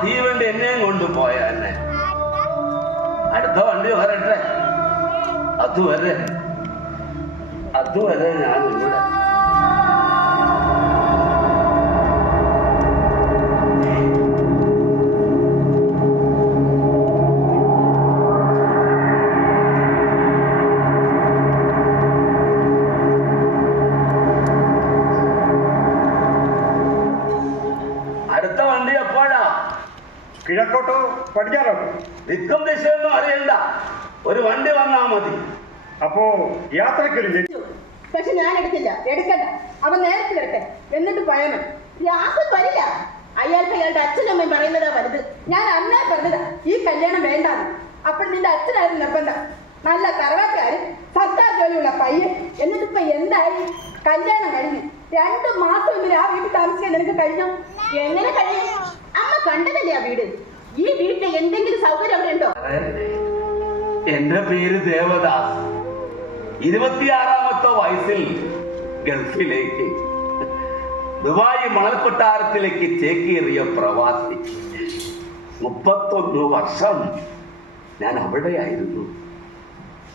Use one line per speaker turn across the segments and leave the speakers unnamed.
തീവണ്ടി എന്നെയും കൊണ്ടുപോയ എന്നെ. അടുത്ത വണ്ടി വരട്ടെ? അതുവരെ അതുവരെ ഞാൻ ഇവിടെ
പടിഞ്ഞാറോട്ടോ
ദിക്കും ദിശയൊന്നും അറിയണ്ട. ഒരു വണ്ടി വന്നാ മതി.
അപ്പോ യാത്രക്കൊരു
പക്ഷെ ഞാൻ എടുത്തില്ല. എടുക്കണ്ട. അവൻ നേരത്തെ വരട്ടെ. എന്നിട്ട് പഴമൻ യാത്ര വരില്ല. അയാൾക്ക് അയാളുടെ അച്ഛനും അമ്മയും പറയുന്നതാ വലുത്. ഞാൻ അന്നേ പറഞ്ഞതാ ഈ കല്യാണം വേണ്ടാന്ന്. അപ്പോൾ നിന്റെ അച്ഛനായിരുന്നു നിർബന്ധം. നല്ല തറവാട്ടുകാര് സർക്കാർ ജോലിയുള്ള പയ്യൻ. എന്നിട്ട് ഇപ്പൊ എന്തായി? കല്യാണം കഴിഞ്ഞു രണ്ടു മാസം ഇങ്ങനെ ആ വീട്ടിൽ താമസിക്കാൻ നിനക്ക് കഴിഞ്ഞു? എങ്ങനെ കഴിയും? അമ്മ കണ്ടതല്ലേ ആ വീട്? ഈ വീട്ടിൽ എന്തെങ്കിലും സൗകര്യം അവിടെ ഉണ്ടോ
എന്റെ പേര് ദേവദാസ്. ഇരുപത്തിയാറാമത്തെ വയസ്സിൽ ഗൾഫിലേക്ക് ദുബായ് മണൽക്കൊട്ടാരത്തിലേക്ക് ചേക്കേറിയ പ്രവാസി. മുപ്പത്തൊന്ന് വർഷം ഞാൻ അവിടെയായിരുന്നു.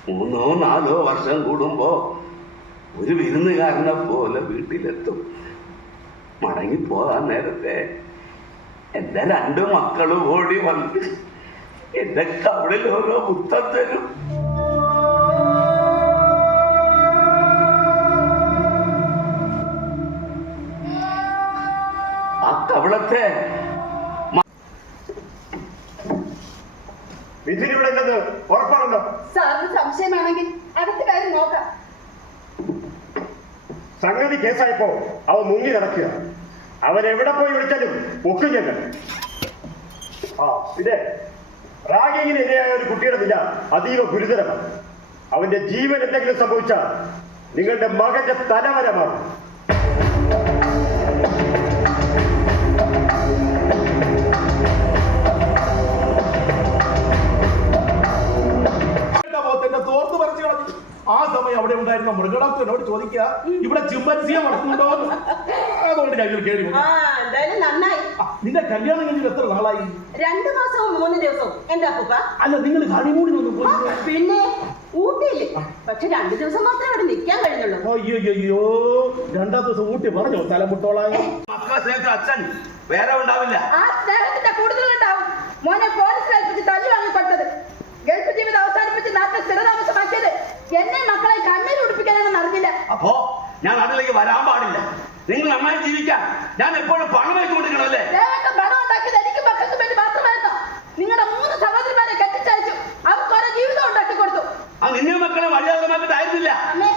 മൂന്നോ നാലോ വർഷം കൂടുമ്പോ ഒരു വിരുന്നുകാരനെ പോലെ വീട്ടിലെത്തും. മടങ്ങി പോകാൻ നേരത്തെ എന്റെ രണ്ട് മക്കളും ഓടി വന്ന് എന്റെ കവിളിൽ ഓരോ മുത്തം തരും. ആ കവിളത്തെ
മിഥുൻ ഇവിടെ ഉള്ളത് ഉറപ്പാണല്ലോ?
സാറിന് സംശയമാണെങ്കിൽ അടുത്ത കാര്യം നോക്കാം.
സംഗതി കേസായപ്പോ അവ മുങ്ങി നടക്കുക അവൻ എവിടെ പോയി വിളിച്ചാലും ഒക്കെ ഞങ്ങൾ ആ പിന്നെ റാഗിങ്ങിന് ഇരയായ ഒരു കുട്ടിയുടെ നില അതീവ ഗുരുതരമാണ്. അവന്റെ ജീവൻ എന്തെങ്കിലും സംഭവിച്ചാൽ നിങ്ങളുടെ മകന്റെ തലവരമാണ്
ആ സമയം അവിടെ ഉണ്ടായിരുന്ന മൃഗഡോക്ടറിനോട് ചോദിക്കുക ഇവിടെ ചിമ്പൻസിയെ വളർത്തുന്നുണ്ടോ എന്ന്. കേറി കയറി വന്നു.
ആ എന്തായാലും നന്നായി.
ആ, നിന്റെ കല്യാണം കഴിഞ്ഞിട്ട് എത്ര നാളായി?
രണ്ടു മാസവും മൂന്ന് ദിവസവും. എന്താ അപ്പൂപ്പ?
അല്ല നിങ്ങൾ ഹണിമൂണിനൊന്നും
ആ,
പോയി.
പിന്നെ ഊട്ടിയിൽ. പക്ഷെ രണ്ടു ദിവസം മാത്രമേ അവിടെ നിൽക്കാൻ കഴിഞ്ഞുള്ളൂ
അയ്യോ അയ്യോ രണ്ടാം ദിവസം ഊട്ടി പറഞ്ഞോ തലമുട്ടോളായി?
മക്കളെ സ്നേഹിച്ച അച്ഛൻ വേറെ ഉണ്ടാവില്ല.
ആ സ്നേഹത്തിന്റെ കൂടുതൽ ഉണ്ടാവും. മോനെ പോലീസ് ഏൽപ്പിച്ച് തല്ലി വാങ്ങിക്കൊടുത്തത് ഗൾഫ് ജീവിതം അവസാനിപ്പിച്ച് നാട്ടിൽ സ്ഥിരതാമസമാക്കിയത് എന്നെ മക്കളെ കണ്ണീർ ഉടുപ്പിക്കാനൊന്നും അറിഞ്ഞില്ല.
അപ്പോ ഞാൻ നാട്ടിലേക്ക് വരാൻ പാടില്ല. നിങ്ങൾ നന്നായി ജീവിക്കാൻ ഞാൻ എപ്പോഴും പണം വെച്ചു കൊടുക്കണമല്ലേ
ദേവന്റെ പണം ഉണ്ടാക്കിയത് എനിക്ക് മക്കൾക്ക് വേണ്ടി മാത്രമായിരുന്നോ നിങ്ങളുടെ മൂന്ന് സഹോദരിമാരെ കെട്ടിച്ചയച്ചു അവർക്ക് ഓരോ ജീവിതം ഉണ്ടാക്കി കൊടുത്തു
ആ നിന്നെ മക്കളെ മര്യാദമാക്കിട്ടായിരുന്നില്ല
അമ്മേ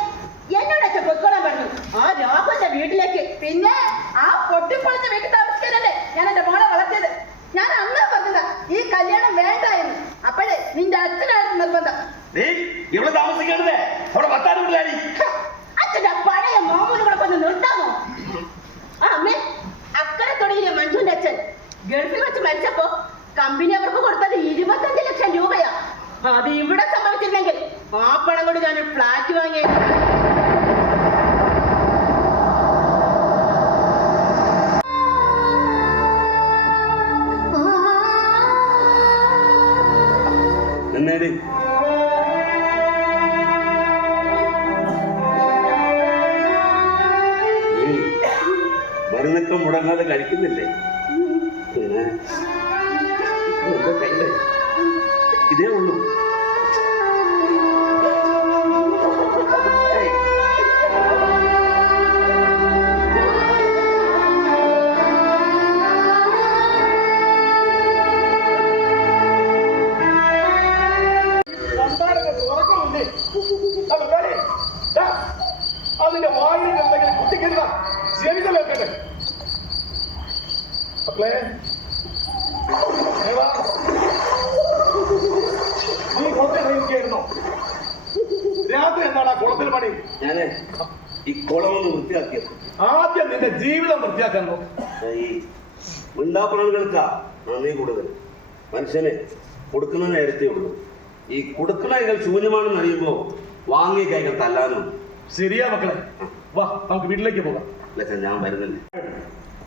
എന്നോടൊക്കെ പൊയ്ക്കോളാൻ പറഞ്ഞു ആ രാഹുലിന്റെ വീട്ടിലേക്ക് പിന്നെ ആ പൊട്ടിപ്പൊളിച്ച വീട്ടിൽ താമസിക്കാനല്ലേ ഞാൻ എന്റെ മോളെ വളർത്തിയത് ഞാൻ അന്നേ പറഞ്ഞതാ ഈ കല്യാണം വേണ്ട എന്ന് അപ്പോഴേ നിന്റെ അച്ഛനായിരുന്നു നിർബന്ധം
നീ ഇവിടെ താമസിക്കരുതേ അവിടെ പത്താനും പിള്ളേരി
ഹ, അച്ഛന്റെ പഴയ മോമൂലുകളെ കൊണ്ട് നിർത്താമോ ആ അമ്മേ അക്കരെ തുടങ്ങിയ മഞ്ജുവിന്റെ അച്ഛൻ ഗൾഫിൽ വെച്ച് മരിച്ചപ്പോ കമ്പനി അവർക്ക് കൊടുത്തത് ഇരുപത്തഞ്ച് ലക്ഷം രൂപയാ അത് ഇവിടെ സംഭവിച്ചില്ലെങ്കിൽ ആ പണം കൊണ്ട് ഞാൻ ഫ്ലാറ്റ് വാങ്ങി
നിന്നേര് നീ മരുന്നൊക്കെ മുടങ്ങാതെ കഴിക്കുന്നില്ലേ? പിന്നെ
ఇదే ఒళ్ళు Claire. Hey, നീ കുളത്തിൽ രാത്രി എന്താണ് ആ കുളത്തിൽ പണി?
ഞാൻ ഈ കുളം ഒന്ന് വൃത്തിയാക്കിയത്.
ആദ്യം നിന്റെ ജീവിതം വൃത്തിയാക്കാൻ നോക്ക്.
ഈ മിണ്ടാപ്പണങ്ങൾക്കാ നന്ദി കൂടുതൽ. മനുഷ്യന് കൊടുക്കുന്ന നേരത്തെ ഉള്ളൂ. ഈ കൊടുക്കുന്ന കൈകൾ ശൂന്യമാണെന്ന് അറിയുമ്പോ വാങ്ങിയ കൈകൾ തല്ലാനും.
ശരിയാ മക്കളെ. വാ നമുക്ക് വീട്ടിലേക്ക് പോകാം.
ഞാൻ വരുന്നില്ല.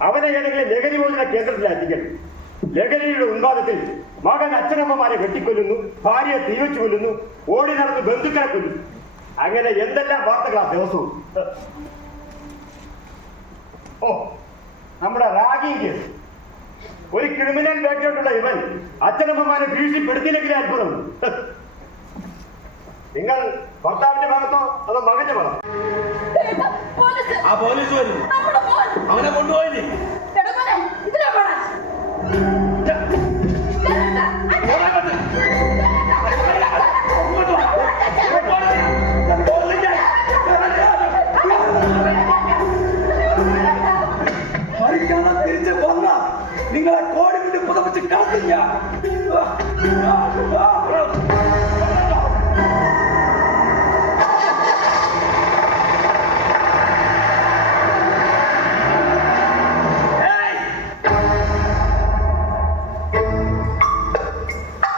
അവനെ ഏതെങ്കിലും ലഹരി മോചന കേന്ദ്രത്തിലെത്തിക്കണം ലഹരിയുടെ ഉന്മാദത്തിൽ മകൻ അച്ഛനമ്മമാരെ വെട്ടിക്കൊല്ലുന്നു ഭാര്യയെ തീവച്ചു കൊല്ലുന്നു ഓടി നടന്ന് ബന്ധുക്കളെ കൊല്ലുന്നു. അങ്ങനെ എന്തെല്ലാം വാർത്തകളാ ദിവസവും? ഓ നമ്മുടെ റാഗി കേസ്. ഒരു ക്രിമിനൽ ബാക്ക്ഗ്രൗണ്ടുള്ള ഇവൻ അച്ഛനമ്മമാരെ ഭീഷണിപ്പെടുത്തിയില്ലെങ്കിലേ അത്ഭുതം. നിങ്ങൾ ഭർത്താവിന്റെ ഭാഗത്തോ അതോ മകന്റെ ഭാഗത്തോ?
പോലീസ്.
ആ പോലീസ്
വരുന്നു.
അവനെ കൊണ്ടുപോയില്ലേ?
മരിക്കാതെ തിരിച്ച് വന്ന നിങ്ങളെ കോടി വിട്ട് പുതപ്പിച്ച് കാത്തില്ല.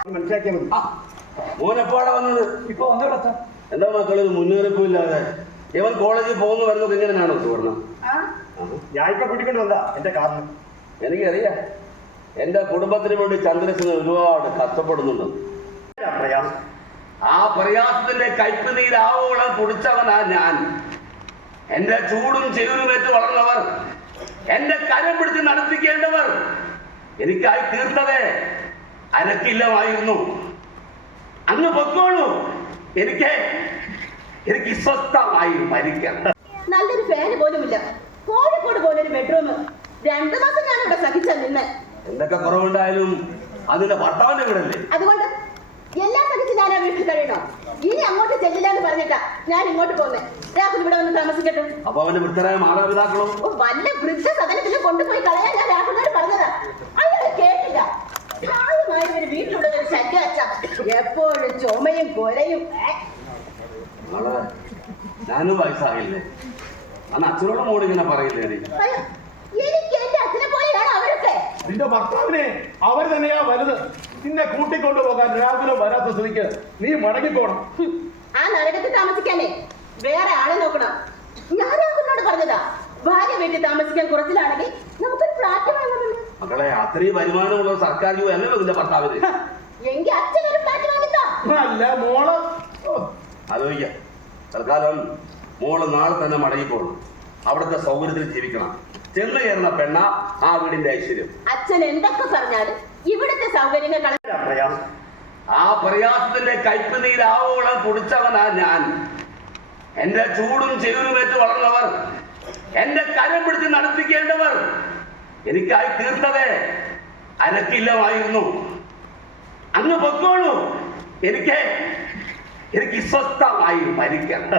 മനസ്സിലാക്കിയാൽ മതി.
മോനെപ്പാടെ വന്നത്?
ഇപ്പൊ വന്നോടാ അച്ഛാ.
എന്താ മക്കളിത് മുന്നേറിപ്പില്ലാതെ ഇവൻ കോളേജിൽ പോകുന്നു വരുന്നത് എങ്ങനെയാണ് സുവർണ
ആ,
ഞാൻ ഇപ്പൊ കൂട്ടിക്കൊണ്ട് വന്നാ എന്റെ കാരണം
എനിക്കറിയാം. എന്റെ കുടുംബത്തിന് വേണ്ടി ചന്ദ്രസേന ഒരുപാട് കഷ്ടപ്പെടുന്നുണ്ട്.
പ്രയാസം.
ആ പ്രയാസത്തിന്റെ കയ്പുനീരാവോളം കുടിച്ചവനാ ഞാൻ. എന്റെ ചൂടും ചെരുവുമേറ്റ് വളർന്നവർ എന്റെ കരം പിടിച്ച് നടത്തിക്കേണ്ടവർ എനിക്കായി തീർത്തതേ അനക്കില്ലമായിരുന്നു. അങ്ങ് പൊക്കോളൂ. എനിക്ക് എനിക്ക് സ്വസ്ഥമായി മരിക്കണം.
നല്ലൊരു ഫാന് പോലുമില്ല. കോഴിക്കോട് പോലൊരു ബെഡ്റൂം രണ്ടു മാസം ഞാൻ ഇവിടെ സഹിച്ച നിന്ന്.
എന്തൊക്കെ കുറവുണ്ടായാലും അതിന്റെ ഭർത്താവിന്റെ വീടല്ലേ?
അതുകൊണ്ട് എല്ലാം സഹിച്ച് ഞാൻ ആ വീട്ടിൽ കഴിയണോ. ഇനി അങ്ങോട്ട് ചെല്ലില്ല എന്ന് പറഞ്ഞിട്ടാ ഞാൻ ഇങ്ങോട്ട് പോന്നെ. രാഹുൽ ഇവിടെ വന്ന് താമസിക്കട്ടെ.
അപ്പൊ അവന്റെ വൃദ്ധരായ മാതാപിതാക്കളും?
വല്ല വൃദ്ധ സദനത്തിൽ കൊണ്ടുപോയി കളയാൻ ഞാൻ രാഹുലിനോട് പറഞ്ഞതാ. അയാൾ കേട്ടില്ല. പ്രായമായ ഒരു വീട്ടിലൂടെ ഒരു ശല്യം അച്ഛ. എപ്പോഴും ചുമയും
നാളെ ഞാനും വയസ്സാകില്ലേ അന്ന് അച്ഛനോട് മോട് ഇങ്ങനെ പറയില്ലേ
നിന്റെ ഭർത്താവിനെ അവർ തന്നെയാ വലുത്. നിന്നെ കൂട്ടിക്കൊണ്ടു പോകാൻ രാവിലെ വരാത്ത സ്ഥിതിക്ക് നീ
മടങ്ങിക്കോണം ആ നരകത്തിൽ താമസിക്കാനേ വേറെ ആളെ നോക്കണം. ഞാൻ രാഹുലിനോട് പറഞ്ഞതാ ഭാര്യ വീട്ടിൽ താമസിക്കാൻ കുറച്ചിലാണെങ്കിൽ നമുക്കൊരു ഫ്ലാറ്റ് വാങ്ങുന്നുണ്ട്
മക്കളെ അത്രയും വരുമാനമുള്ള സർക്കാർ ജോലി അല്ലല്ലോ നിന്റെ ഭർത്താവിന്.
എങ്കിൽ അച്ഛൻ ഒരു ഫ്ലാറ്റ് വാങ്ങിത്താ.
അല്ല മോൾ.
ആലോചിക്കാം. തൽക്കാലം മോൾ നാളെ തന്നെ മടങ്ങിപ്പോണം. അവിടുത്തെ സൗകര്യത്തിൽ ജീവിക്കണം. ചെന്ന് കയറുന്ന പെണ്ണ ആ വീടിന്റെ ഐശ്വര്യം.
അച്ഛൻ എന്തൊക്കെ പറഞ്ഞാലും ഇവിടുത്തെ സൗകര്യങ്ങൾ
പ്രയാസം?
ആ പ്രയാസത്തിന്റെ ആവോളം കുടിച്ചവനാ ഞാൻ. എന്റെ ചൂടും ചെരുവുമേറ്റ് വളർന്നവർ എന്റെ കരം പിടിച്ച് നടത്തിക്കേണ്ടവർ എനിക്കായി തീർത്തതേ അനക്കില്ലമായിരുന്നു. അങ്ങ് പൊക്കോളൂ. എനിക്ക് എനിക്ക് സ്വസ്ഥമായി മരിക്കണം.